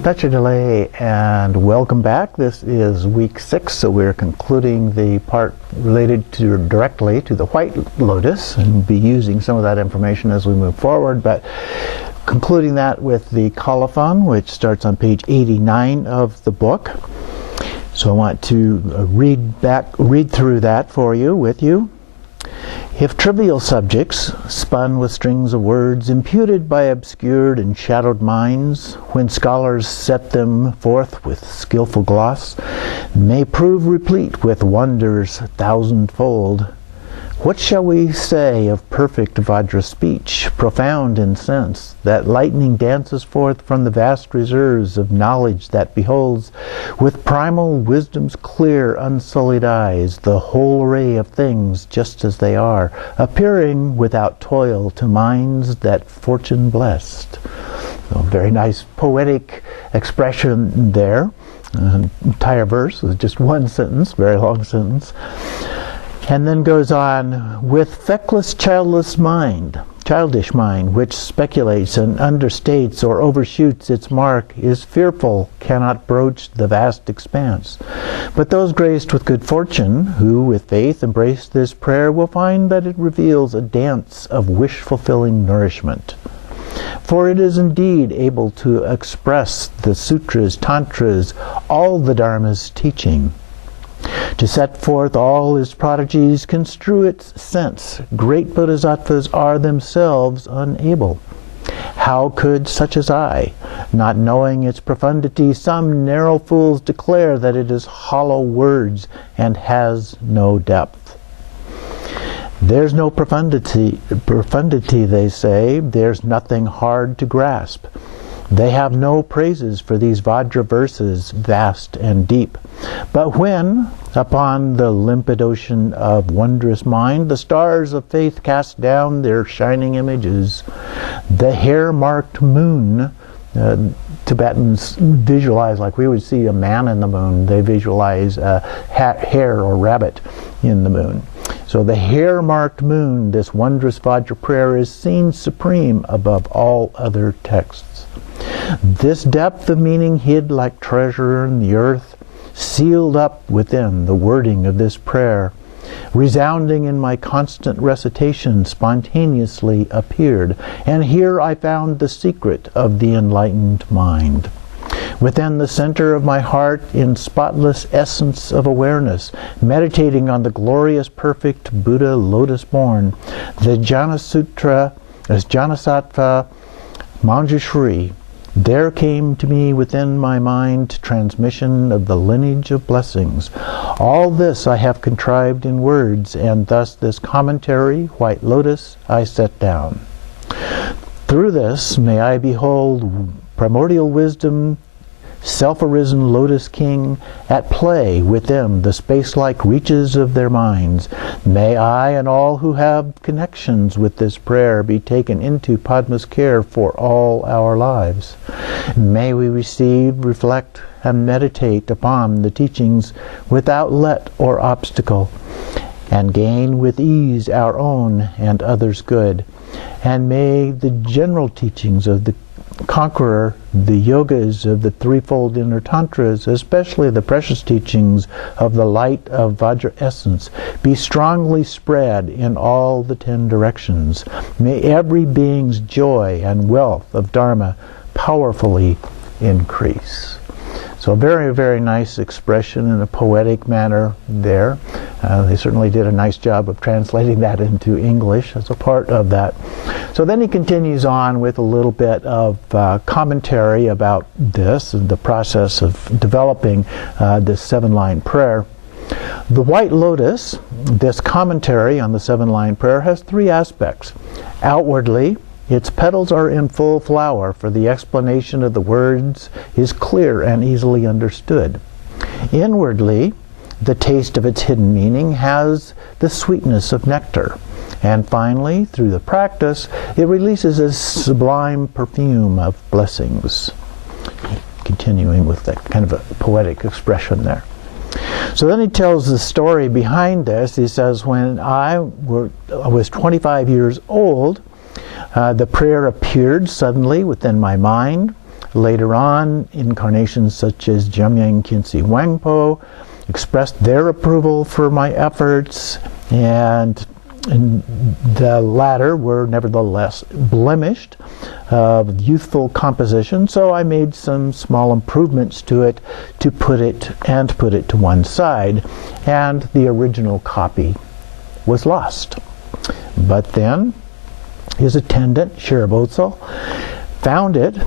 Delay, and welcome back. This is week 6, so we're concluding the part related directly to the White Lotus, and we'll be using some of that information as we move forward, but concluding that with the colophon, which starts on page 89 of the book. So I want to read through that for you, with you. If trivial subjects, spun with strings of words, imputed by obscured and shadowed minds, when scholars set them forth with skillful gloss, may prove replete with wonders thousandfold, what shall we say of perfect Vajra speech, profound in sense, that lightning dances forth from the vast reserves of knowledge that beholds, with primal wisdom's clear, unsullied eyes, the whole array of things just as they are, appearing without toil to minds that fortune blessed. So, very nice poetic expression there. Entire verse is just one sentence, very long sentence. And then goes on, with feckless, childish mind, which speculates and understates or overshoots its mark, is fearful, cannot broach the vast expanse. But those graced with good fortune, who with faith embrace this prayer, will find that it reveals a dance of wish-fulfilling nourishment. For it is indeed able to express the sutras, tantras, all the Dharma's teaching. To set forth all his prodigies, construe its sense, great bodhisattvas are themselves unable. How could such as I, not knowing its profundity, some narrow fools declare that it is hollow words and has no depth? There's no profundity, they say, there's nothing hard to grasp. They have no praises for these Vajra verses, vast and deep. But when, upon the limpid ocean of wondrous mind, the stars of faith cast down their shining images, the hair-marked moon, Tibetans visualize, like we would see a man in the moon, they visualize a hare or rabbit in the moon. So the hair-marked moon, this wondrous Vajra prayer, is seen supreme above all other texts. This depth of meaning hid like treasure in the earth, sealed up within the wording of this prayer, resounding in my constant recitation, spontaneously appeared, and here I found the secret of the enlightened mind. Within the center of my heart, in spotless essence of awareness, meditating on the glorious, perfect Buddha lotus-born, the Jnanasattva Manjushri, there came to me within my mind transmission of the lineage of blessings. All this I have contrived in words, and thus this commentary, White Lotus, I set down. Through this may I behold primordial wisdom, self-arisen Lotus King, at play within the space-like reaches of their minds. May I and all who have connections with this prayer be taken into Padma's care for all our lives. May we receive, reflect, and meditate upon the teachings without let or obstacle, and gain with ease our own and others' good. And may the general teachings of the Conqueror, the yogas of the threefold inner tantras, especially the precious teachings of the light of Vajra essence, be strongly spread in all the 10 directions. May every being's joy and wealth of Dharma powerfully increase. So very, very nice expression in a poetic manner there. They certainly did a nice job of translating that into English as a part of that. So then he continues on with a little bit of commentary about this, the process of developing this 7-line prayer. The White Lotus, this commentary on the 7-line prayer, has 3 aspects. Outwardly, its petals are in full flower, for the explanation of the words is clear and easily understood. Inwardly, the taste of its hidden meaning has the sweetness of nectar. And finally, through the practice, it releases a sublime perfume of blessings. Continuing with that kind of a poetic expression there. So then he tells the story behind this. He says, when I was 25 years old, the prayer appeared suddenly within my mind. Later on, incarnations such as Jamyang Khyentse Wangpo expressed their approval for my efforts, and the latter were nevertheless blemished of youthful composition, so I made some small improvements to it to put it to one side, and the original copy was lost. But then his attendant, Shirabotso, found it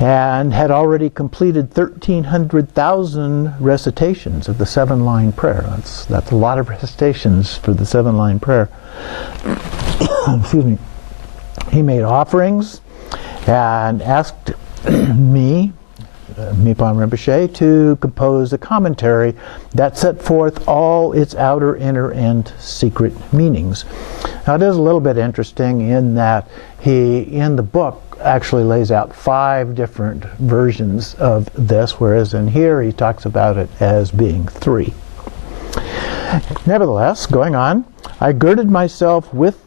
and had already completed 1,300,000 recitations of the 7-line prayer. That's a lot of recitations for the 7-line prayer. Excuse me. He made offerings and asked me, Mipham Rinpoche, to compose a commentary that set forth all its outer, inner, and secret meanings. Now, it is a little bit interesting in that he, in the book, actually lays out 5 different versions of this, whereas in here he talks about it as being 3. Nevertheless, going on, I girded myself with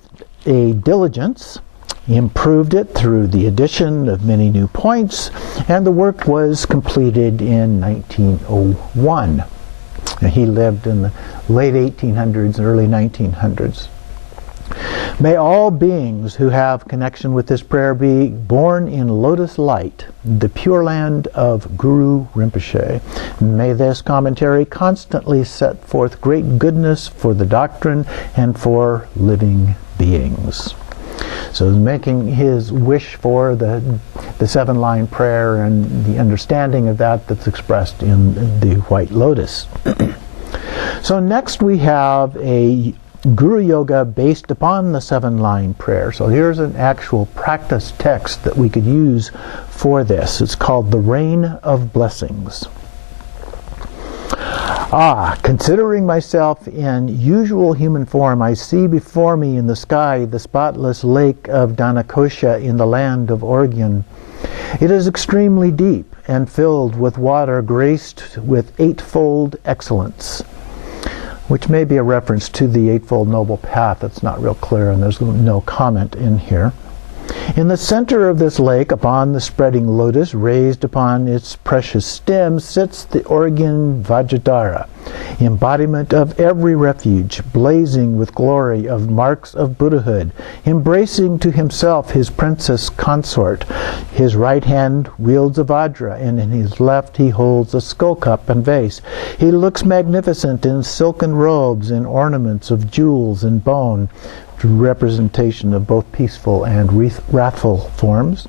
a diligence, improved it through the addition of many new points, and the work was completed in 1901. Now, he lived in the late 1800s and early 1900s. May all beings who have connection with this prayer be born in lotus light, the pure land of Guru Rinpoche. May this commentary constantly set forth great goodness for the doctrine and for living beings. So he's making his wish for the 7-line prayer and the understanding of that that's expressed in the White Lotus. So next we have a Guru Yoga based upon the 7-line prayer. So here's an actual practice text that we could use for this. It's called The Rain of Blessings. Considering myself in usual human form, I see before me in the sky the spotless lake of Dhanakosha in the land of Orgyen. It is extremely deep and filled with water graced with eightfold excellence, which may be a reference to the Eightfold Noble Path. It's not real clear, and there's no comment in here. In the center of this lake, upon the spreading lotus raised upon its precious stem, sits the Orgyen Vajradhara, embodiment of every refuge, blazing with glory of marks of Buddhahood, embracing to himself his princess consort. His right hand wields a vajra, and in his left he holds a skull cup and vase. He looks magnificent in silken robes and ornaments of jewels and bone, representation of both peaceful and wrathful forms.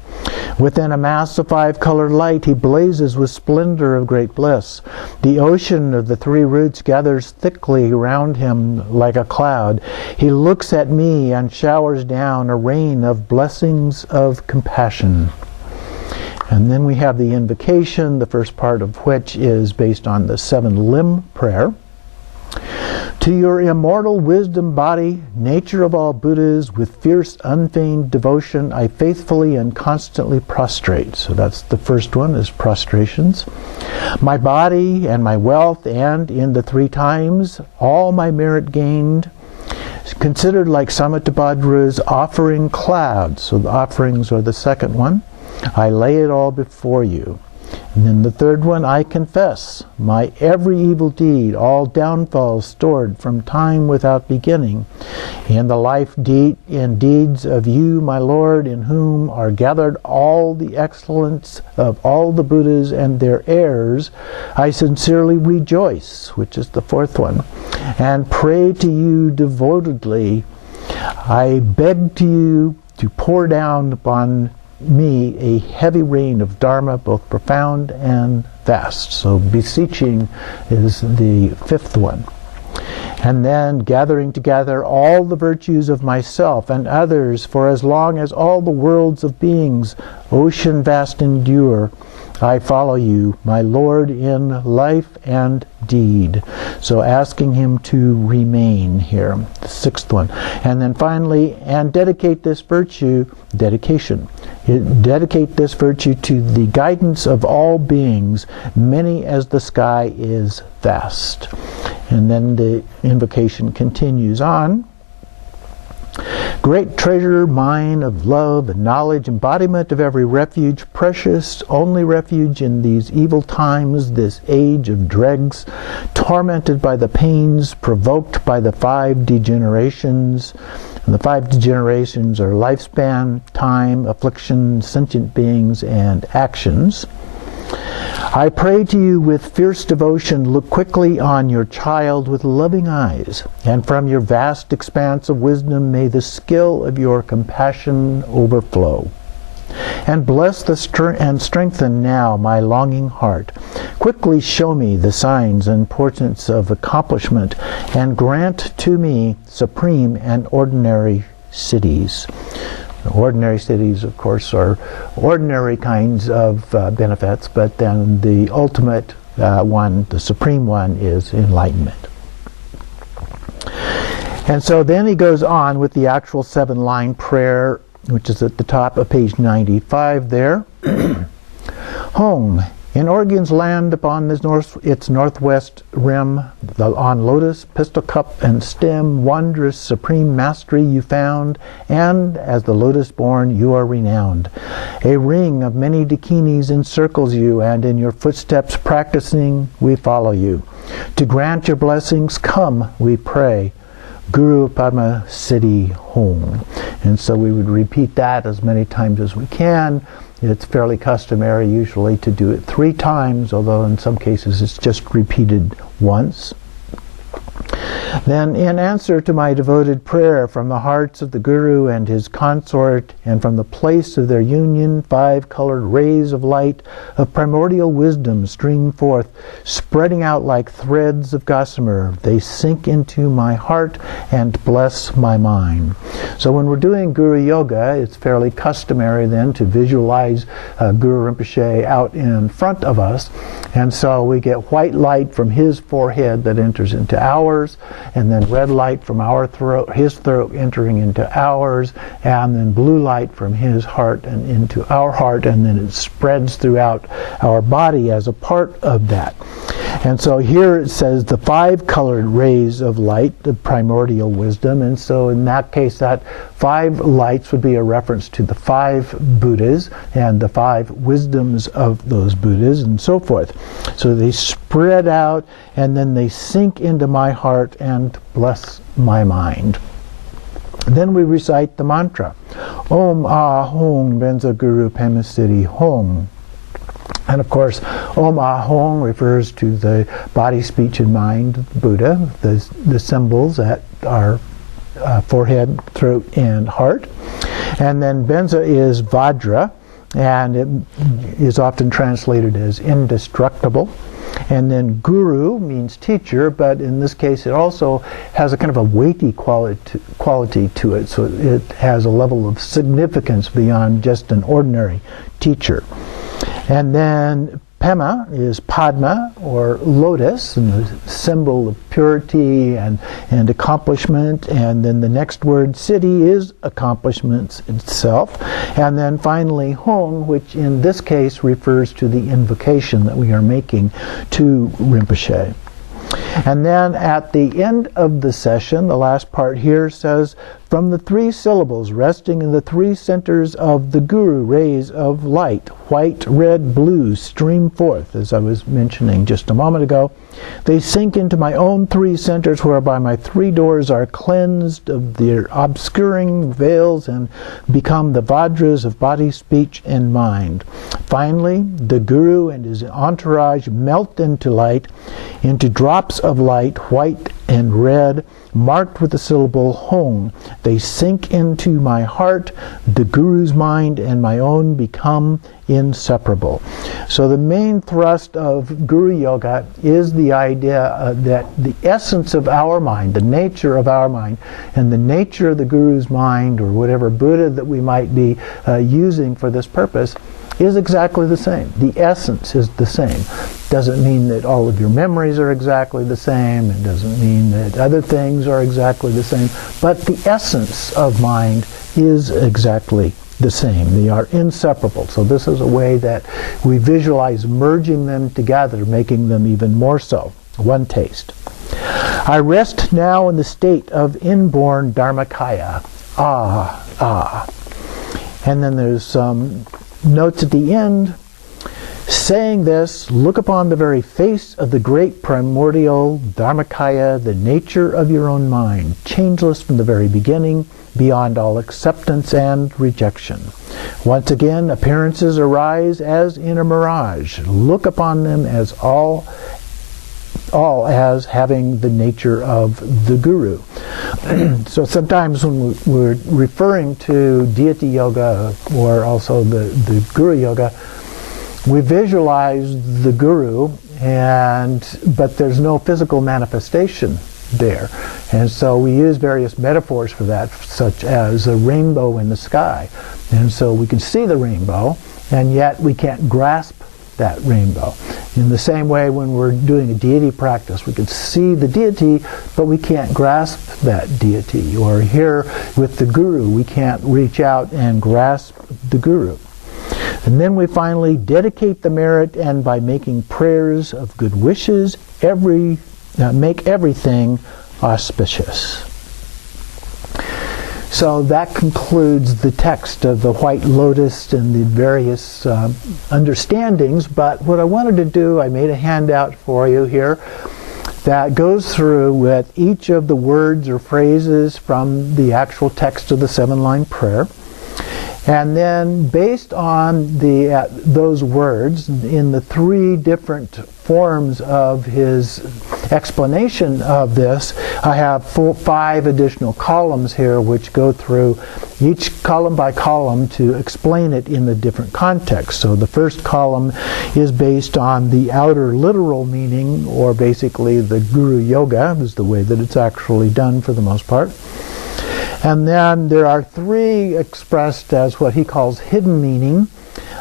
Within a mass of 5-colored light, he blazes with splendor of great bliss. The ocean of the 3 roots gathers thickly around him like a cloud. He looks at me and showers down a rain of blessings of compassion. And then we have the invocation, the first part of which is based on the 7-limb prayer. To your immortal wisdom body, nature of all Buddhas, with fierce unfeigned devotion, I faithfully and constantly prostrate. So that's the first one, is prostrations. My body and my wealth, and in the 3 times, all my merit gained, considered like Samattabhadra's offering clouds. So the offerings are the second one. I lay it all before you. And then the third one, I confess my every evil deed, all downfalls stored from time without beginning, in the life and deeds of you, my Lord, in whom are gathered all the excellence of all the Buddhas and their heirs. I sincerely rejoice, which is the fourth one, and pray to you devotedly. I beg to you to pour down upon me a heavy rain of Dharma, both profound and vast. So beseeching is the 5th one. And then gathering together all the virtues of myself and others for as long as all the worlds of beings, ocean vast endure, I follow you, my Lord, in life and deed. So asking him to remain here, the 6th one. And then finally, and dedicate this virtue, dedication. Dedicate this virtue to the guidance of all beings, many as the sky is vast. And then the invocation continues on. Great treasure mine of love and knowledge, embodiment of every refuge, precious, only refuge in these evil times, this age of dregs, tormented by the pains provoked by the 5 degenerations. And the 5 degenerations are lifespan, time, affliction, sentient beings, and actions. I pray to you with fierce devotion, look quickly on your child with loving eyes, and from your vast expanse of wisdom may the skill of your compassion overflow. And bless and strengthen now my longing heart. Quickly show me the signs and portents of accomplishment, and grant to me supreme and ordinary cities. Ordinary cities, of course, are ordinary kinds of benefits, but then the ultimate one, the supreme one, is enlightenment. And so then he goes on with the actual 7-line prayer, which is at the top of page 95 there. Home. In Oregon's land upon its northwest rim, on lotus, pistol cup, and stem, wondrous supreme mastery you found, and as the lotus born you are renowned. A ring of many dakinis encircles you, and in your footsteps practicing we follow you. To grant your blessings, come, we pray. Guru Padma Siddhi Home. And so we would repeat that as many times as we can. It's fairly customary usually to do it 3 times, although in some cases it's just repeated once. Then, in answer to my devoted prayer from the hearts of the Guru and his consort, and from the place of their union, 5 colored rays of light of primordial wisdom stream forth, spreading out like threads of gossamer. They sink into my heart and bless my mind. So when we're doing Guru Yoga, it's fairly customary then to visualize Guru Rinpoche out in front of us. And so we get white light from his forehead that enters into ours, and then red light from his throat entering into ours, and then blue light from his heart and into our heart, and then it spreads throughout our body as a part of that. And so here it says the 5 colored rays of light, the primordial wisdom, and so in that case that 5 lights would be a reference to the 5 Buddhas and the 5 wisdoms of those Buddhas and so forth. So they spread out and then they sink into my heart and bless my mind. Then we recite the mantra, Om Ahong Benza Guru Pema Siddhi Hong. And of course, Om Ahong refers to the body, speech, and mind Buddha, the symbols that are forehead, throat, and heart. And then Benza is Vajra, and it is often translated as indestructible. And then Guru means teacher, but in this case it also has a kind of a weighty quality to it, so it has a level of significance beyond just an ordinary teacher. And then Pema is Padma, or lotus, and the symbol of purity and accomplishment. And then the next word, Siddhi, is accomplishments itself. And then finally, Hong, which in this case refers to the invocation that we are making to Rinpoche. And then at the end of the session, the last part here says, from the 3 syllables resting in the 3 centers of the Guru, rays of light, white, red, blue, stream forth, as I was mentioning just a moment ago. They sink into my own 3 centers, whereby my 3 doors are cleansed of their obscuring veils and become the Vajras of body, speech, and mind. Finally, the Guru and his entourage melt into light, into drops of light, white and red, marked with the syllable Hong. They sink into my heart, the Guru's mind and my own become inseparable. So the main thrust of Guru Yoga is the idea that the essence of our mind, the nature of our mind, and the nature of the Guru's mind, or whatever Buddha that we might be using for this purpose, is exactly the same. The essence is the same. Doesn't mean that all of your memories are exactly the same. It doesn't mean that other things are exactly the same. But the essence of mind is exactly the same. They are inseparable. So this is a way that we visualize merging them together, making them even more so. One taste. I rest now in the state of inborn Dharmakaya. ah, ah. And then there's some notes at the end. Saying this, look upon the very face of the great primordial Dharmakaya, the nature of your own mind, changeless from the very beginning, beyond all acceptance and rejection. Once again, appearances arise as in a mirage. Look upon them as all as having the nature of the Guru. So sometimes when we're referring to deity yoga or also the Guru yoga, we visualize the Guru, but there's no physical manifestation there. And so we use various metaphors for that, such as a rainbow in the sky. And so we can see the rainbow, and yet we can't grasp that rainbow. In the same way, when we're doing a deity practice, we can see the deity, but we can't grasp that deity. Or here with the Guru, we can't reach out and grasp the Guru. And then we finally dedicate the merit, and by making prayers of good wishes, make everything auspicious. So that concludes the text of the White Lotus and the various understandings. But what I wanted to do, I made a handout for you here that goes through with each of the words or phrases from the actual text of the 7-line prayer. And then based on those words, in the 3 different forms of his explanation of this, I have 5 additional columns here which go through each column by column to explain it in the different contexts. So the first column is based on the outer literal meaning, or basically the Guru Yoga is the way that it's actually done for the most part. And then there are 3 expressed as what he calls hidden meaning.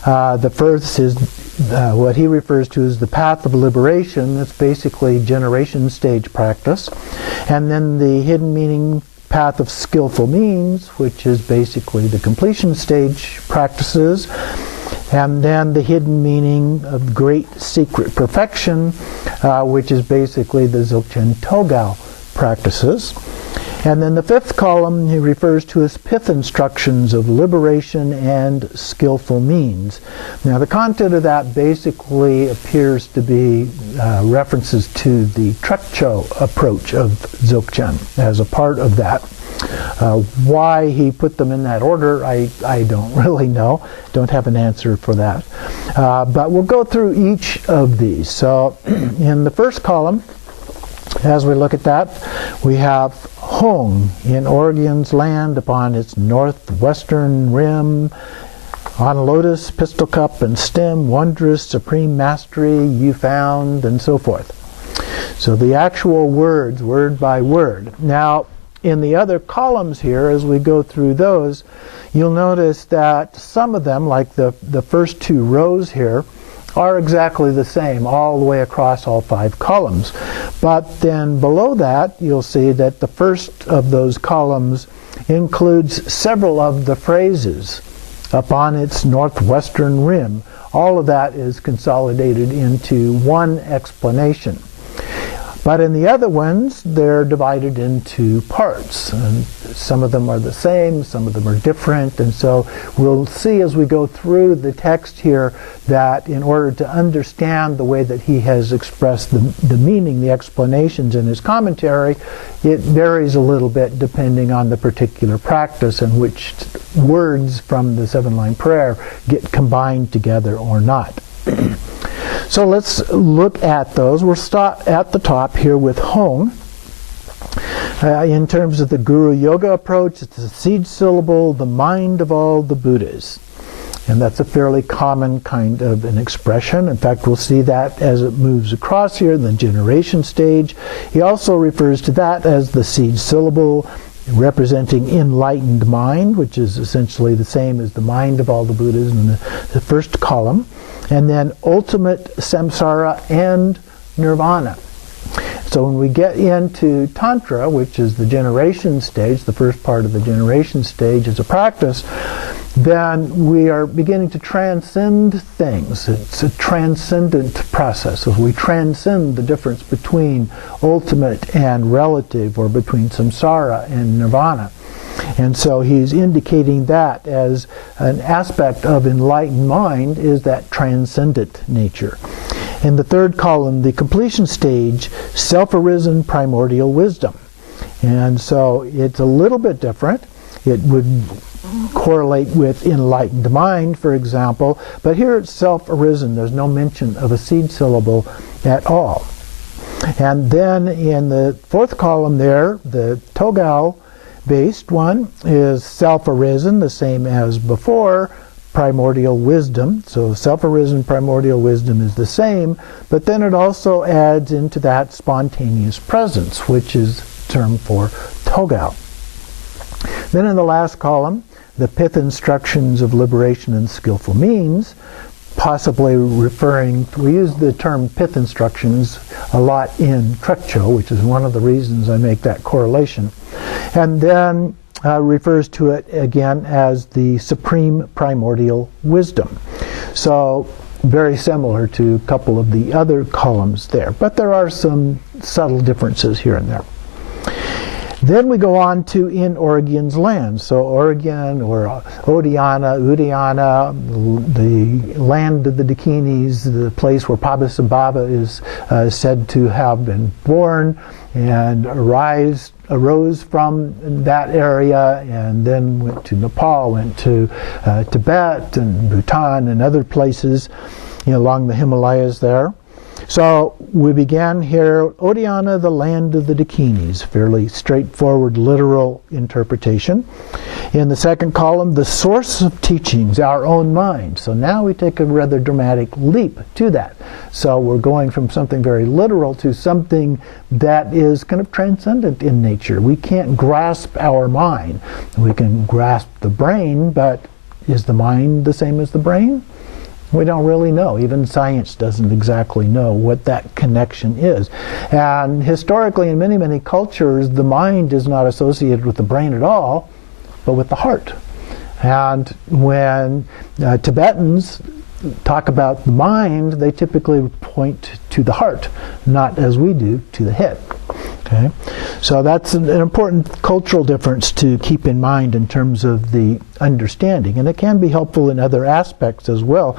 The first is what he refers to as the path of liberation. That's basically generation stage practice. And then the hidden meaning path of skillful means, which is basically the completion stage practices. And then the hidden meaning of great secret perfection, which is basically the Dzogchen Togao practices. And then the 5th column he refers to as pith instructions of liberation and skillful means. Now the content of that basically appears to be references to the Trekcho approach of Dzogchen as a part of that. Why he put them in that order, I don't really know. Don't have an answer for that. But we'll go through each of these. So in the first column, as we look at that, we have Hong in Oregon's land upon its northwestern rim, on lotus, pistol cup, and stem, wondrous, supreme mastery you found, and so forth. So the actual words, word by word. Now, in the other columns here, as we go through those, you'll notice that some of them, like the first 2 rows here, are exactly the same all the way across all 5 columns. But then below that, you'll see that the first of those columns includes several of the phrases upon its northwestern rim. All of that is consolidated into one explanation. But in the other ones, they're divided into parts. And some of them are the same, some of them are different. And so we'll see as we go through the text here that in order to understand the way that he has expressed the meaning, the explanations in his commentary, it varies a little bit depending on the particular practice and which words from the 7-line prayer get combined together or not. So let's look at those. We'll start at the top here with Hong. In terms of the Guru Yoga approach, it's the seed syllable, the mind of all the Buddhas. And that's a fairly common kind of an expression. In fact, we'll see that as it moves across here in the generation stage. He also refers to that as the seed syllable, representing enlightened mind, which is essentially the same as the mind of all the Buddhas in the first column. And then ultimate samsara and nirvana. So when we get into Tantra, which is the generation stage, the first part of the generation stage as a practice, then we are beginning to transcend things. It's a transcendent process. As we transcend the difference between ultimate and relative, or between samsara and nirvana. And so he's indicating that as an aspect of enlightened mind is that transcendent nature. In the third column, the completion stage, self-arisen primordial wisdom. And so it's a little bit different. It would correlate with enlightened mind, for example, but here it's self-arisen. There's no mention of a seed syllable at all. And then in the fourth column there, the Togao-based one is self-arisen, the same as before, primordial wisdom. So self-arisen primordial wisdom is the same, but then it also adds into that spontaneous presence, which is term for Togao. Then in the last column, the pith instructions of liberation and skillful means, possibly referring, we use the term pith instructions a lot in Trekcho, which is one of the reasons I make that correlation. And then refers to it again as the supreme primordial wisdom. So very similar to a couple of the other columns there, but there are some subtle differences here and there. Then we go on to in Origyan's land. So Origyan, or Odiana, Udiana, the land of the Dakinis, the place where Pabasambhava is said to have been born and arose from that area, and then went to Nepal, went to Tibet and Bhutan and other places along the Himalayas there. So we began here, Odiana, the land of the Dakinis, fairly straightforward literal interpretation. In the second column, the source of teachings, our own mind. So now we take a rather dramatic leap to that. So we're going from something very literal to something that is kind of transcendent in nature. We can't grasp our mind. We can grasp the brain, but is the mind the same as the brain? We don't really know. Even science doesn't exactly know what that connection is. And historically, in many, many cultures, the mind is not associated with the brain at all, but with the heart. And when Tibetans talk about the mind, they typically point to the heart, not as we do to the head. Okay? So that's an important cultural difference to keep in mind in terms of the understanding. And it can be helpful in other aspects as well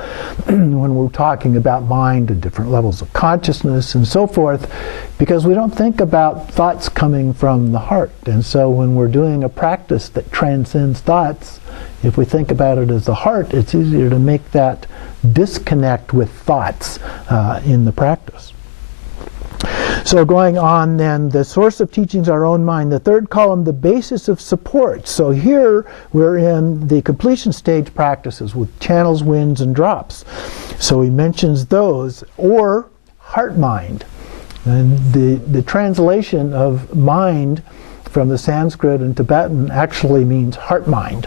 when we're talking about mind and different levels of consciousness and so forth, because we don't think about thoughts coming from the heart. And so when we're doing a practice that transcends thoughts, if we think about it as the heart, it's easier to make that disconnect with thoughts in the practice. So going on then, the source of teachings, our own mind. The third column, the basis of support. So here we're in the completion stage practices with channels, winds, and drops. So he mentions those, or heart-mind. And the translation of mind from the Sanskrit and Tibetan actually means heart-mind.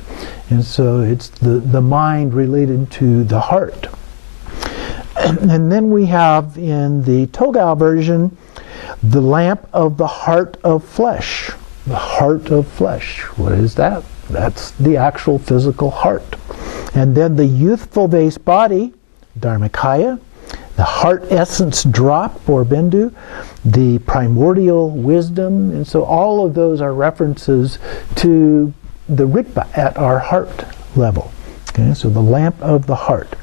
And so it's the mind related to the heart. And then we have in the Togao version, the lamp of the heart of flesh. The heart of flesh. What is that? That's the actual physical heart. And then the youthful base body, Dharmakaya, the heart essence drop, or Bindu, the primordial wisdom. And so all of those are references to the Rigpa at our heart level. Okay, so the lamp of the heart.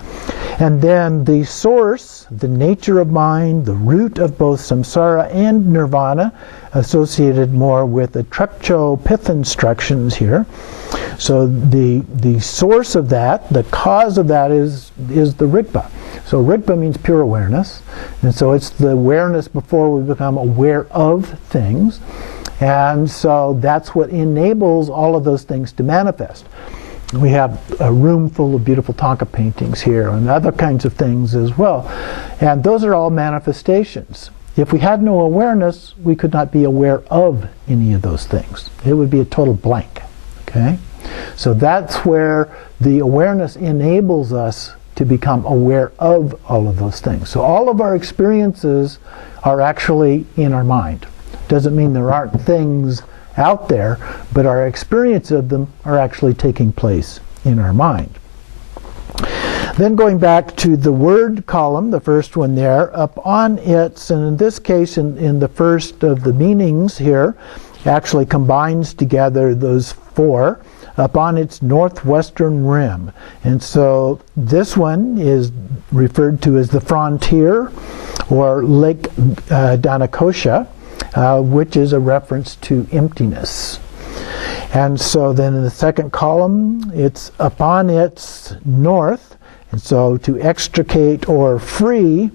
And then the source, the nature of mind, the root of both samsara and nirvana, associated more with the Trekcho pith instructions here. So the source of that, the cause of that is the Rigpa. So Rigpa means pure awareness. And so it's the awareness before we become aware of things. And so that's what enables all of those things to manifest. We have a room full of beautiful Thangka paintings here and other kinds of things as well. And those are all manifestations. If we had no awareness, we could not be aware of any of those things. It would be a total blank. Okay? So that's where the awareness enables us to become aware of all of those things. So all of our experiences are actually in our mind. Doesn't mean there aren't things out there, but our experience of them are actually taking place in our mind. Then going back to the word column, the first one there, up on its, and in this case, in the first of the meanings here, actually combines together those 4 upon its northwestern rim. And so this one is referred to as the frontier, or Lake Danakosha, which is a reference to emptiness. And so then in the second column, it's upon its north, and so to extricate or free,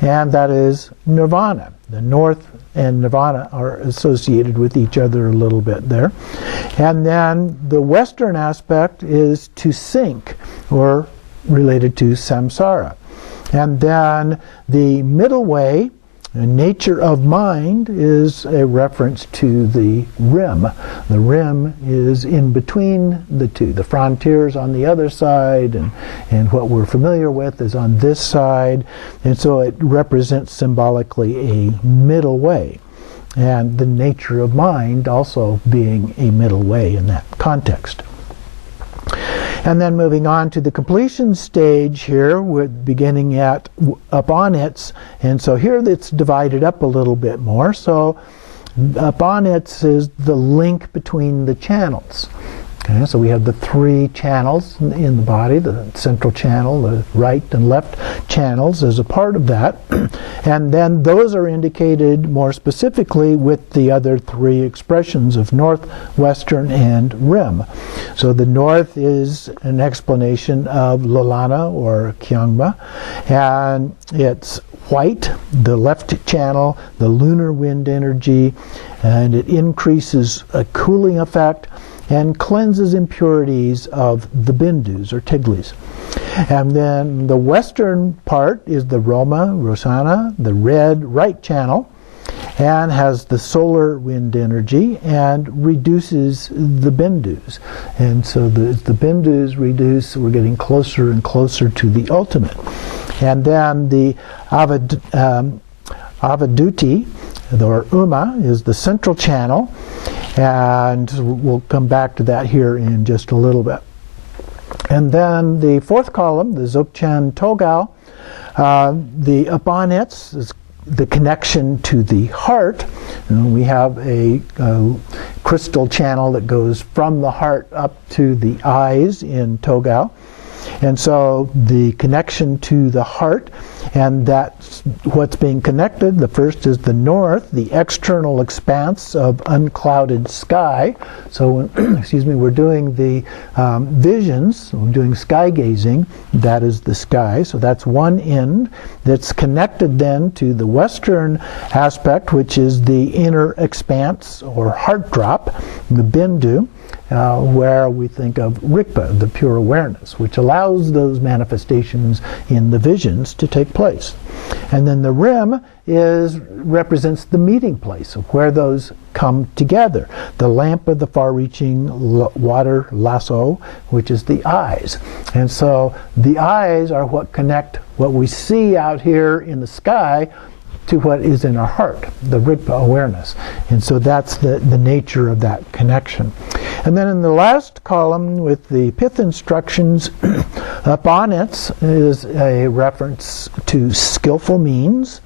and that is nirvana. The north and nirvana are associated with each other a little bit there. And then the western aspect is to sink, or related to samsara. And then the middle way, the nature of mind, is a reference to the rim. The rim is in between the two. The frontier is on the other side, and what we're familiar with is on this side. And so it represents symbolically a middle way. And the nature of mind also being a middle way in that context. And then moving on to the completion stage here, we're beginning at upon its, and so here it's divided up a little bit more. So upon its is the link between the channels. Okay, so we have the 3 channels in the body, the central channel, the right and left channels as a part of that. And then those are indicated more specifically with the other 3 expressions of north, western, and rim. So the north is an explanation of Lolana, or Kyangma, and it's white, the left channel, the lunar wind energy, and it increases a cooling effect and cleanses impurities of the bindus, or tiglis. And then the western part is the Roma, Rosana, the red right channel, and has the solar wind energy and reduces the bindus. And so the bindus reduce, we're getting closer and closer to the ultimate. And then the Avaduti, or Uma, is the central channel, and we'll come back to that here in just a little bit. And then the fourth column, the Dzogchen Togao, the upon its is the connection to the heart. And we have a crystal channel that goes from the heart up to the eyes in Togao. And so the connection to the heart, and that's what's being connected. The first is the north, the external expanse of unclouded sky. So excuse me, we're doing the visions, we're doing sky gazing. That is the sky. So that's one end that's connected then to the western aspect, which is the inner expanse, or heart drop, the bindu. Where we think of Rigpa, the pure awareness, which allows those manifestations in the visions to take place. And then the rim represents the meeting place of where those come together. The lamp of the far-reaching water lasso, which is the eyes. And so the eyes are what connect what we see out here in the sky to what is in our heart, the Rigpa awareness. And so that's the nature of that connection. And then in the last column with the pith instructions, upon it is a reference to skillful means.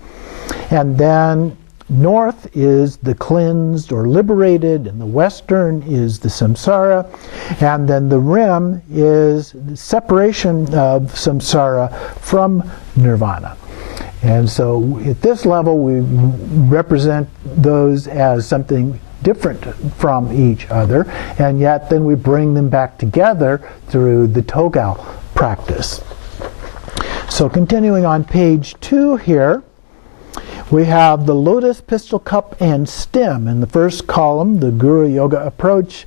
And then north is the cleansed or liberated, and the western is the samsara. And then the rim is the separation of samsara from nirvana. And so at this level, we represent those as something different from each other, and yet then we bring them back together through the Togao practice. So continuing on page 2 here, we have the lotus, pistol cup, and stem. In the first column, the Guru Yoga approach,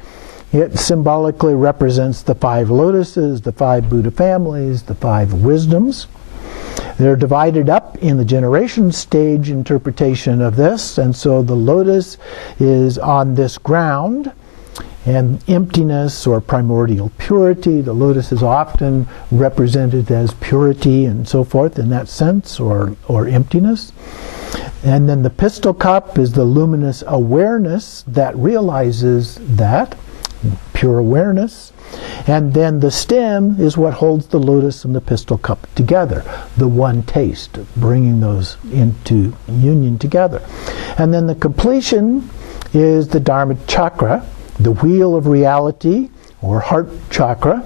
it symbolically represents the 5 lotuses, the 5 Buddha families, the 5 wisdoms. They're divided up in the generation stage interpretation of this, and so the lotus is on this ground, and emptiness or primordial purity. The lotus is often represented as purity and so forth in that sense, or emptiness. And then the pistol cup is the luminous awareness that realizes that, pure awareness. And then the stem is what holds the lotus and the pistol cup together, the one taste, bringing those into union together. And then the completion is the Dharma chakra, the wheel of reality, or heart chakra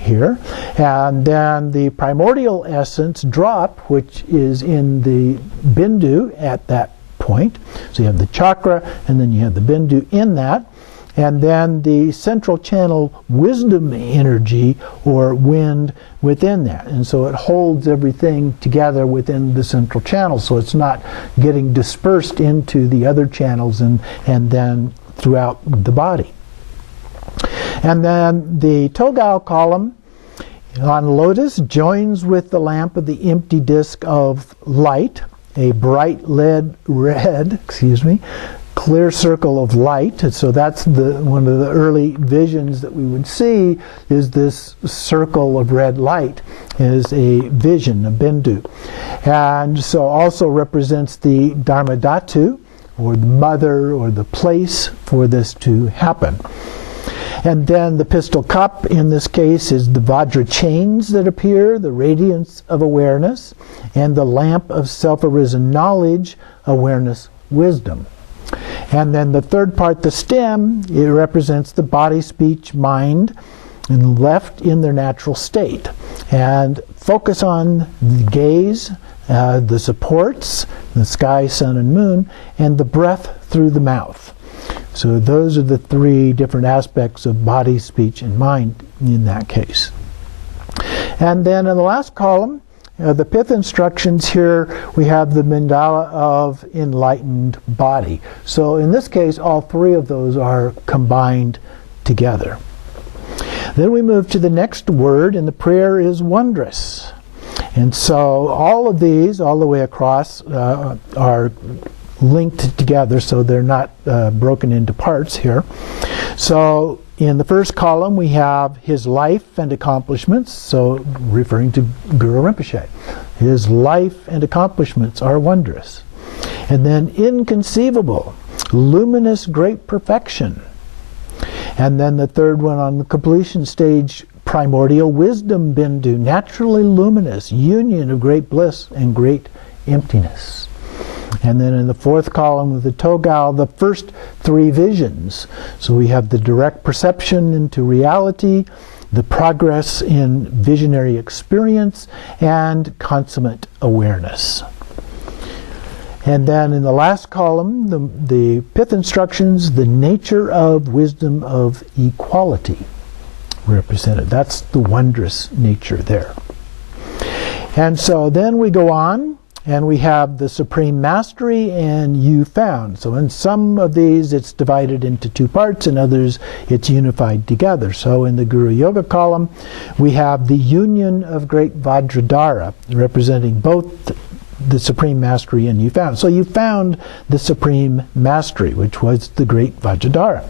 here, and then the primordial essence drop, which is in the bindu at that point. So you have the chakra, and then you have the bindu in that, and then the central channel wisdom energy, or wind, within that. And so it holds everything together within the central channel, so it's not getting dispersed into the other channels and then throughout the body. And then the Togao column on Lotus joins with the lamp of the empty disk of light, a bright red, clear circle of light. And so that's one of the early visions that we would see, is this circle of red light is a vision, a bindu. And so also represents the Dharma Dhatu, or the mother, or the place for this to happen. And then the pistol cup in this case is the Vajra chains that appear, the radiance of awareness, and the lamp of self-arisen knowledge, awareness, wisdom. And then the third part, the stem, it represents the body, speech, mind, and left in their natural state. And focus on the gaze, the supports, the sky, sun, and moon, and the breath through the mouth. So those are the three different aspects of body, speech, and mind in that case. And then in the last column, the pith instructions here, we have the mandala of enlightened body. So in this case, all three of those are combined together. Then we move to the next word, and the prayer is wondrous. And so all of these, all the way across, are linked together, so they're not broken into parts here. So in the first column we have his life and accomplishments, so referring to Guru Rinpoche. His life and accomplishments are wondrous. And then inconceivable, luminous great perfection. And then the third one on the completion stage, primordial wisdom bindu, naturally luminous, union of great bliss and great emptiness. And then in the fourth column of the Togao, the first three visions. So we have the direct perception into reality, the progress in visionary experience, and consummate awareness. And then in the last column, the pith instructions, the nature of wisdom of equality represented. That's the wondrous nature there. And so then we go on, and we have the Supreme Mastery and You Found. So in some of these it's divided into two parts, in others it's unified together. So in the Guru Yoga column we have the union of great Vajradhara, representing both the Supreme Mastery and You Found. So you found the Supreme Mastery, which was the great Vajradhara.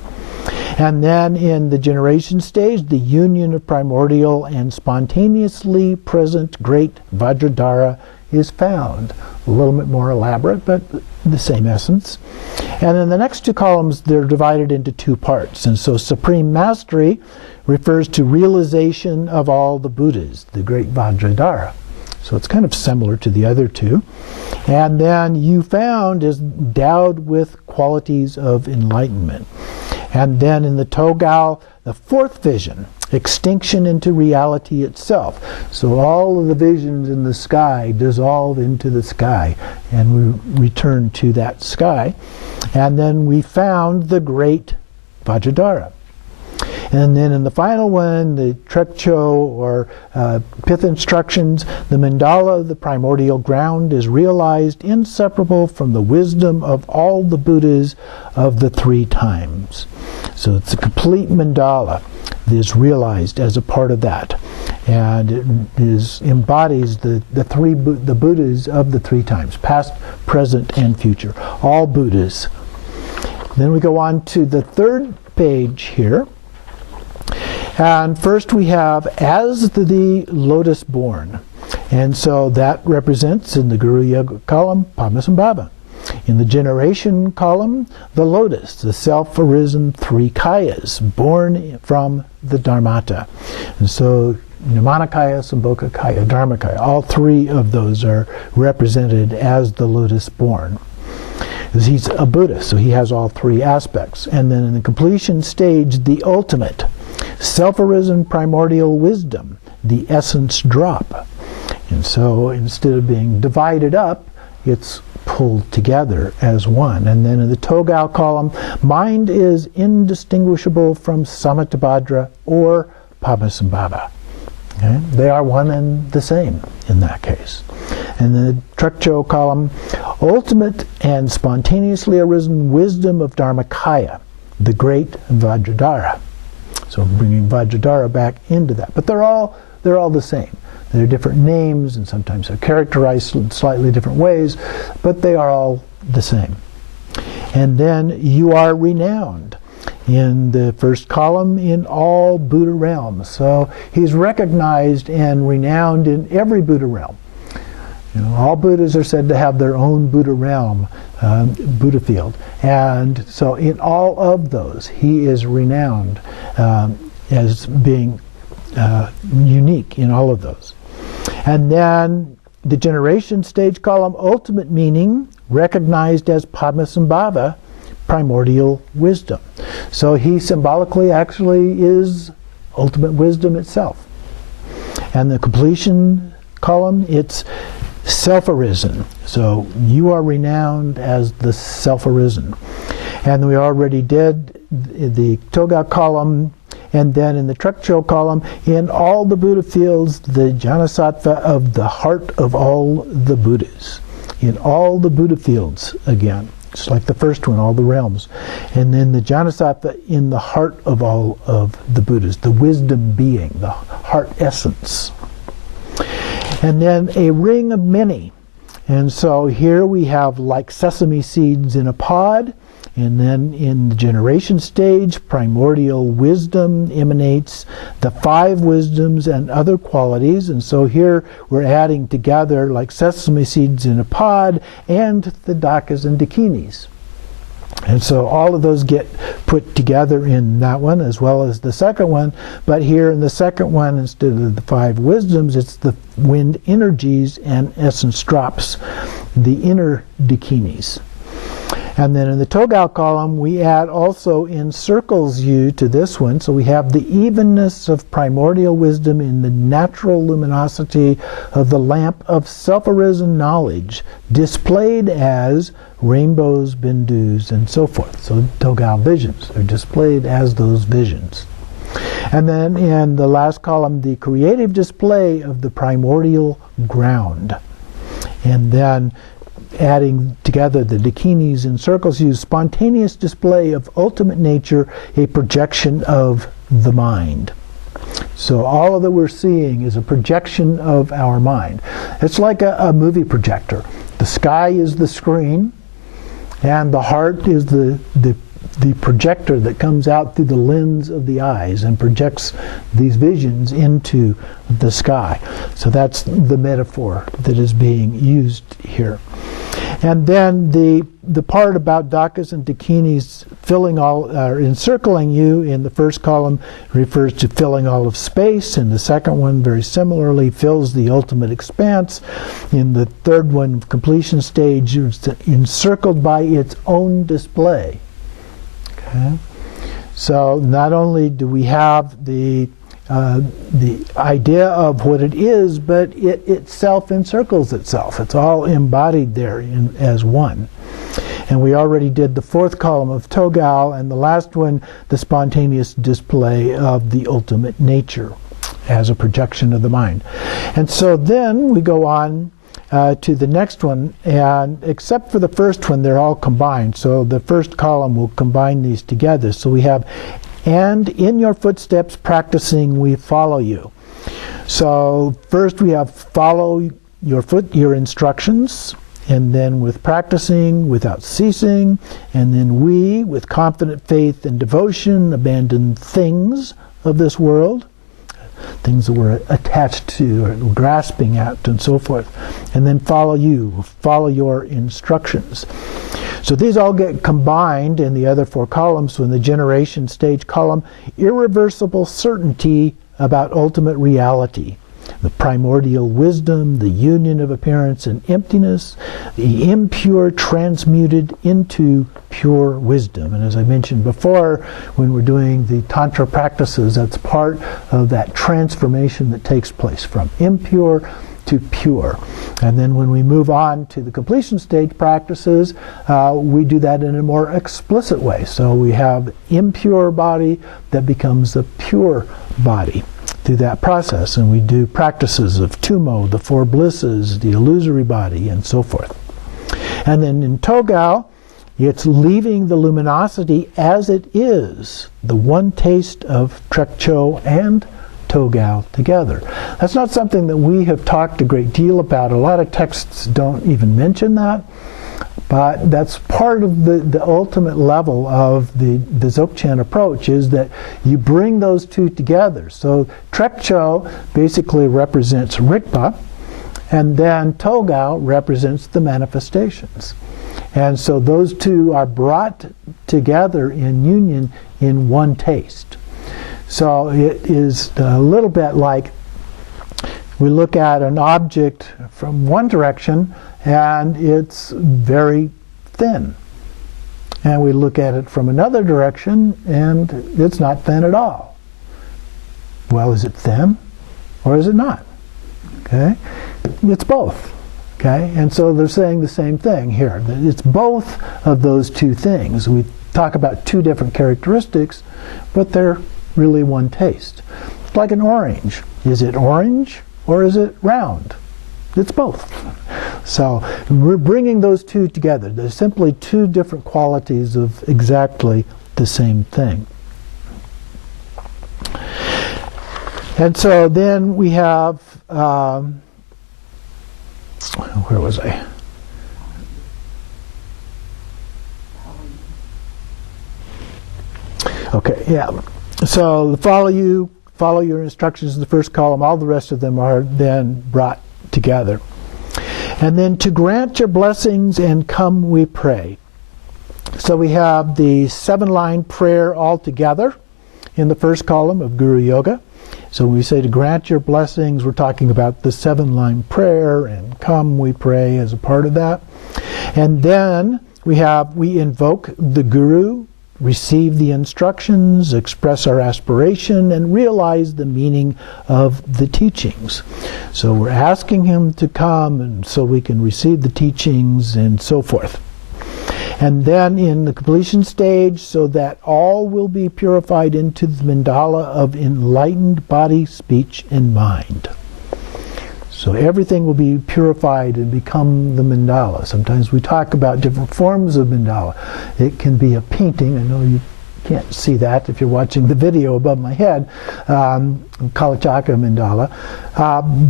And then in the generation stage, the union of primordial and spontaneously present great Vajradhara is found. A little bit more elaborate, but the same essence. And in the next two columns, they're divided into two parts. And so Supreme Mastery refers to realization of all the Buddhas, the great Vajradhara. So it's kind of similar to the other two. And then You Found is endowed with qualities of enlightenment. And then in the Togao, the fourth vision, extinction into reality itself. So all of the visions in the sky dissolve into the sky, and we return to that sky. And then we found the great Vajradhara. And then in the final one, the Trekcho, or pith instructions, the mandala, the primordial ground, is realized inseparable from the wisdom of all the Buddhas of the three times. So it's a complete mandala that is realized as a part of that. And it embodies the Buddhas of the three times, past, present, and future. All Buddhas. Then we go on to the third page here. And first we have as the lotus born. And so that represents, in the Guru Yoga column, Padmasambhava. In the generation column, the lotus, the self-arisen three kayas, born from the Dharmata. And so Nirmanakaya, Sambhogakaya, Dharmakaya, all three of those are represented as the lotus born. because he's a Buddha, so he has all three aspects. And then in the completion stage, the ultimate, self-arisen primordial wisdom, the essence drop. And so instead of being divided up, it's pulled together as one. And then in the Togao column, mind is indistinguishable from Samattabhadra or Padmasambhava. Okay? They are one and the same in that case. And the Trekcho column, ultimate and spontaneously arisen wisdom of Dharmakaya, the great Vajradhara. So bringing Vajradhara back into that. But they're all the same. They're different names, and sometimes they're characterized in slightly different ways, but they are all the same. And then you are renowned in the first column in all Buddha realms. So he's recognized and renowned in every Buddha realm. You know, all Buddhas are said to have their own Buddha realm, Buddha field. And so in all of those, he is renowned as being unique in all of those. And then the generation stage column, ultimate meaning, recognized as Padmasambhava, primordial wisdom. So he symbolically actually is ultimate wisdom itself. And the completion column, it's self-arisen. So you are renowned as the self-arisen. And we already did the Toga column, and then in the Trekcho column, in all the Buddha fields, the Janasattva of the heart of all the Buddhas. In all the Buddha fields, again, just like the first one, all the realms. And then the Janasattva in the heart of all of the Buddhas, the wisdom being, the heart essence. And then a ring of many. And so here we have like sesame seeds in a pod. And then in the generation stage, primordial wisdom emanates the 5 wisdoms and other qualities. And so here we're adding together like sesame seeds in a pod and the dakas and dakinis. And so all of those get put together in that one as well as the second one. But here in the second one, instead of the 5 wisdoms, it's the wind energies and essence drops, the inner dakinis. And then in the Togao column, we add also encircles you to this one. So we have the evenness of primordial wisdom in the natural luminosity of the lamp of self-arisen knowledge, displayed as rainbows, bindus, and so forth. So Togao visions are displayed as those visions. And then in the last column, the creative display of the primordial ground. And then adding together the dakinis and circles, use spontaneous display of ultimate nature, a projection of the mind. So all that we're seeing is a projection of our mind. It's like a movie projector. The sky is the screen, and the heart is the projector that comes out through the lens of the eyes and projects these visions into the sky. So that's the metaphor that is being used here. And then the part about dakas and dakinis filling all, encircling you in the first column refers to filling all of space. In the second one, very similarly, fills the ultimate expanse. In the third one, completion stage, it's encircled by its own display. Okay. So not only do we have the idea of what it is, but it itself encircles itself. It's all embodied there as one. And we already did the fourth column of Togao, and the last one, the spontaneous display of the ultimate nature as a projection of the mind. And so then we go on to the next one, and except for the first one, they're all combined. So the first column will combine these together. So we have, and in your footsteps practicing, we follow you. So first we have follow your instructions, and then with practicing without ceasing, and then we, with confident faith and devotion, abandon things of this world, things that we're attached to or grasping at and so forth, and then follow your instructions. So these all get combined in the other 4 columns. So in the generation stage column, irreversible certainty about ultimate reality. the primordial wisdom, the union of appearance and emptiness, the impure transmuted into pure wisdom. And as I mentioned before, when we're doing the Tantra practices, that's part of that transformation that takes place from impure to pure. And then when we move on to the completion stage practices, we do that in a more explicit way. So we have impure body that becomes a pure body through that process. And we do practices of Tumo, the four blisses, the illusory body, and so forth. And then in Togao, it's leaving the luminosity as it is, the one taste of Trekcho and Togao together. That's not something that we have talked a great deal about. A lot of texts don't even mention that, but that's part of the ultimate level of the Dzogchen approach, is that you bring those two together. So Trekcho basically represents Rigpa, and then Togao represents the manifestations. And so those two are brought together in union in one taste. So it is a little bit like we look at an object from one direction and it's very thin. And we look at it from another direction and it's not thin at all. Well, is it thin or is it not? Okay? It's both. Okay? And so they're saying the same thing here. It's both of those two things. We talk about two different characteristics, but they're really one taste. It's like an orange. Is it orange or is it round? It's both. So we're bringing those two together. There's simply two different qualities of exactly the same thing. And so then we have, where was I? Okay, yeah. So follow your instructions in the first column. All the rest of them are then brought together. And then to grant your blessings and come we pray. So we have the 7-line prayer all together in the first column of Guru Yoga. So when we say to grant your blessings, we're talking about the 7-line prayer, and come we pray as a part of that. And then we invoke the Guru, receive the instructions, express our aspiration, and realize the meaning of the teachings. So we're asking him to come and so we can receive the teachings and so forth. And then in the completion stage, so that all will be purified into the mandala of enlightened body, speech, and mind. So everything will be purified and become the mandala. Sometimes we talk about different forms of mandala. It can be a painting. I know you can't see that if you're watching the video above my head, Kalachakra mandala.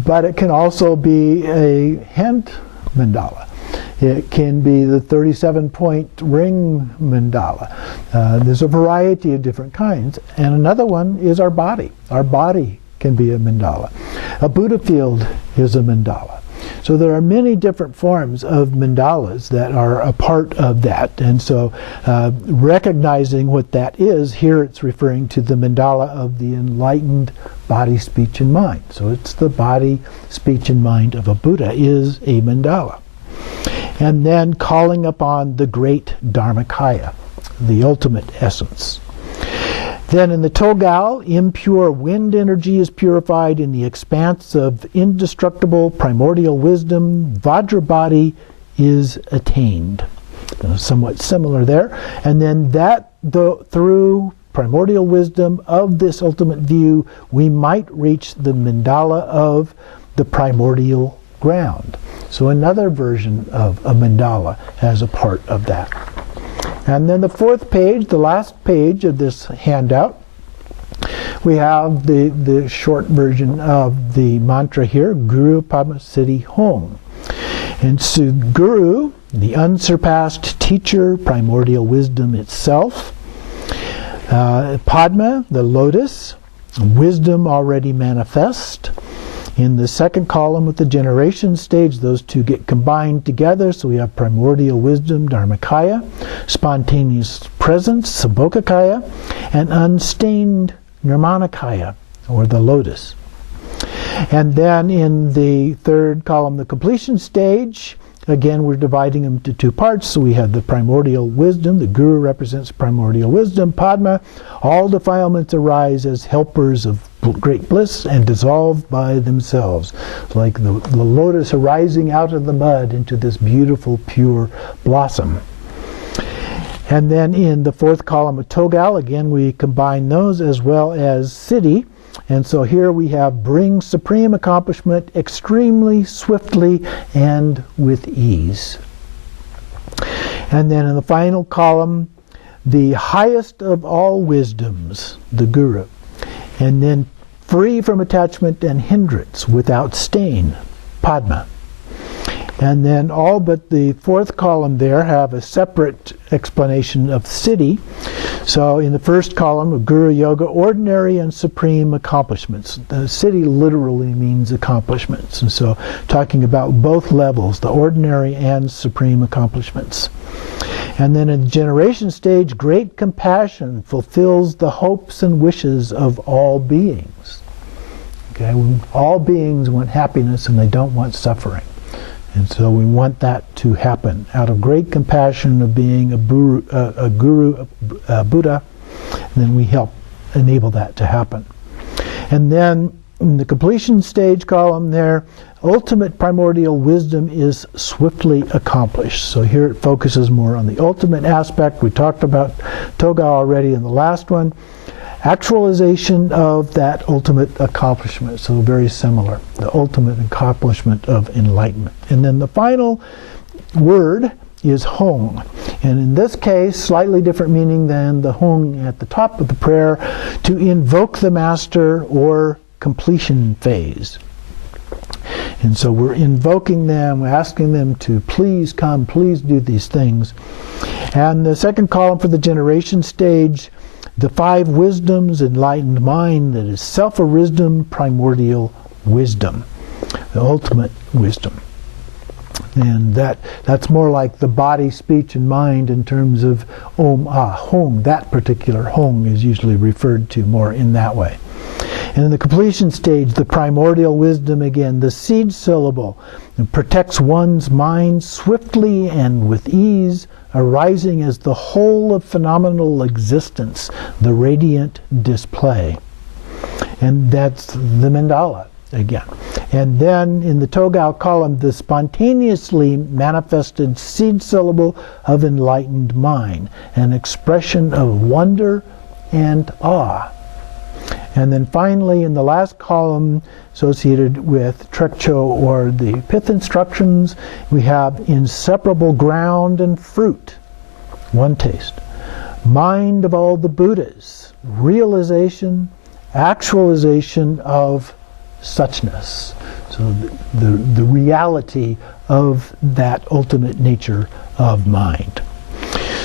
But it can also be a hand mandala. It can be the 37-point ring mandala. There's a variety of different kinds. And another one is our body. Our body can be a mandala. A Buddha field is a mandala. So there are many different forms of mandalas that are a part of that. And so recognizing what that is, here it's referring to the mandala of the enlightened body, speech, and mind. So it's the body, speech, and mind of a Buddha is a mandala. And then calling upon the great Dharmakaya, the ultimate essence. Then in the Togao, impure wind energy is purified in the expanse of indestructible primordial wisdom. Vajra body is attained. Somewhat similar there. And then through primordial wisdom of this ultimate view, we might reach the mandala of the primordial ground. So another version of a mandala as a part of that. And then the fourth page, the last page of this handout, we have the short version of the mantra here, Guru Padma Siddhi Hum. And so Guru, the unsurpassed teacher, primordial wisdom itself. Padma, the lotus, wisdom already manifest. In the second column with the generation stage, those two get combined together. So we have primordial wisdom, Dharmakaya, spontaneous presence, Sabokakaya, and unstained Nirmanakaya, or the lotus. And then in the third column, the completion stage, again, we're dividing them into two parts. So we have the primordial wisdom. The guru represents primordial wisdom. Padma, all defilements arise as helpers of great bliss and dissolve by themselves. Like the lotus arising out of the mud into this beautiful, pure blossom. And then in the fourth column of Togal, again, we combine those as well as Siddhi. And so here we have bring supreme accomplishment extremely swiftly and with ease. And then in the final column, the highest of all wisdoms, the Guru. And then free from attachment and hindrance without stain, Padma. And then all but the fourth column there have a separate explanation of Siddhi. So in the first column of Guru Yoga, ordinary and supreme accomplishments. The Siddhi literally means accomplishments. And so talking about both levels, the ordinary and supreme accomplishments. And then in the generation stage, great compassion fulfills the hopes and wishes of all beings. Okay, all beings want happiness and they don't want suffering. And so we want that to happen. Out of great compassion of being a guru, Buddha, then we help enable that to happen. And then in the completion stage column there, ultimate primordial wisdom is swiftly accomplished. So here it focuses more on the ultimate aspect. We talked about Toga already in the last one. Actualization of that ultimate accomplishment, so very similar, the ultimate accomplishment of enlightenment. And then the final word is Hong. And in this case, slightly different meaning than the Hong at the top of the prayer, to invoke the master or completion phase. And so we're invoking them, we're asking them to please come, please do these things. And the second column for the generation stage, the five wisdoms, enlightened mind, that is self-wisdom, primordial wisdom, the ultimate wisdom. And that's more like the body, speech, and mind in terms of Om, Ah, Hong. That particular Hong is usually referred to more in that way. And in the completion stage, the primordial wisdom, again, the seed syllable, protects one's mind swiftly and with ease, arising as the whole of phenomenal existence, the radiant display. And that's the mandala again. And then in the Togal column, the spontaneously manifested seed syllable of enlightened mind, an expression of wonder and awe. And then finally, in the last column, associated with Trekcho or the Pith instructions, we have inseparable ground and fruit, one taste. Mind of all the Buddhas, realization, actualization of suchness. So the reality of that ultimate nature of mind.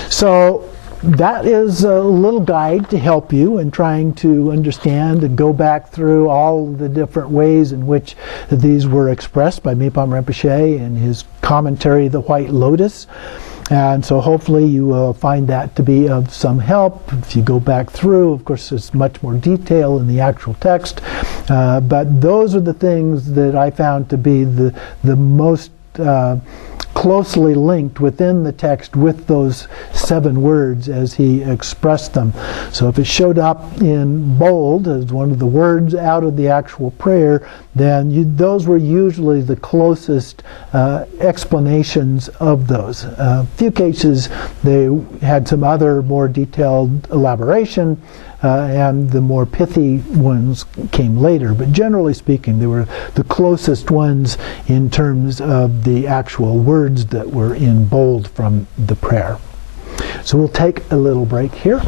So that is a little guide to help you in trying to understand and go back through all the different ways in which these were expressed by Mipham Rinpoche in his commentary, The White Lotus. And so hopefully you will find that to be of some help. If you go back through, of course, there's much more detail in the actual text. But those are the things that I found to be the most closely linked within the text with those 7 words as he expressed them. So if it showed up in bold as one of the words out of the actual prayer, then those were usually the closest explanations of those. A few cases they had some other more detailed elaboration, and the more pithy ones came later. But generally speaking, they were the closest ones in terms of the actual words that were in bold from the prayer. So we'll take a little break here.